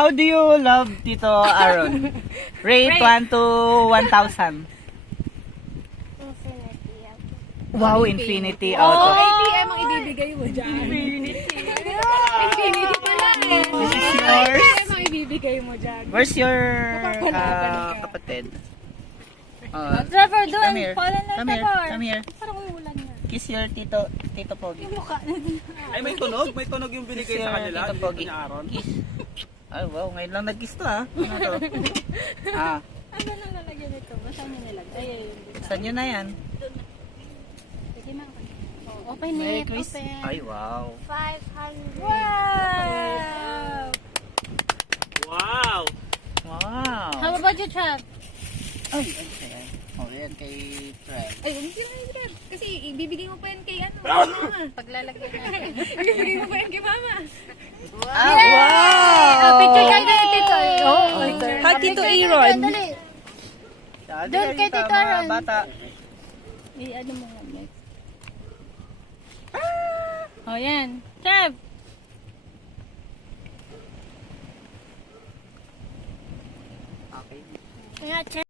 How do you love Tito Aaron? Rate 1 to 1,000. Wow, infinity out of... ATM ang ibibigay mo dyan. Infinity pala eh. This is yours. ATM ang ibibigay mo dyan. Where's your Mapapalaban ka. kapatid? Trevor, doon. Come here. Follow na, Come here. Trevor. Come here. Parang umulan na. Kiss your Tito Pogi. Ay, may tunog? May tunog yung Kiss binigay your sa kanila. Tito Pogi. Ni Aaron. Kiss. Ay, wow. Ngayon lang nag-kiss to, ha? Ano to? Ah, Ano nang lalagyan nito? Basta nyo nilagay. Ay, ayun. saan yun na yan? Sige na. Open Merry it. Christmas. Open. Ay, wow. 500. Wow! Wow! Wow. How about you, Trav? Ay, okay. Oh, yan kay Trev. Ay, hindi na yun. Kasi ibibigay mo pa yan kay ano, mama. Paglalagyan natin. Ibibigay mo pa yan kay mama. Ah, wow! Picture kayo kay Tito. Oh, Kay Tito Aaron. Dali. Dali, Doon kay ka, Tito mga Aaron. bata. Ano mo nga next? Oh, yan. Trav! Okay. Nga,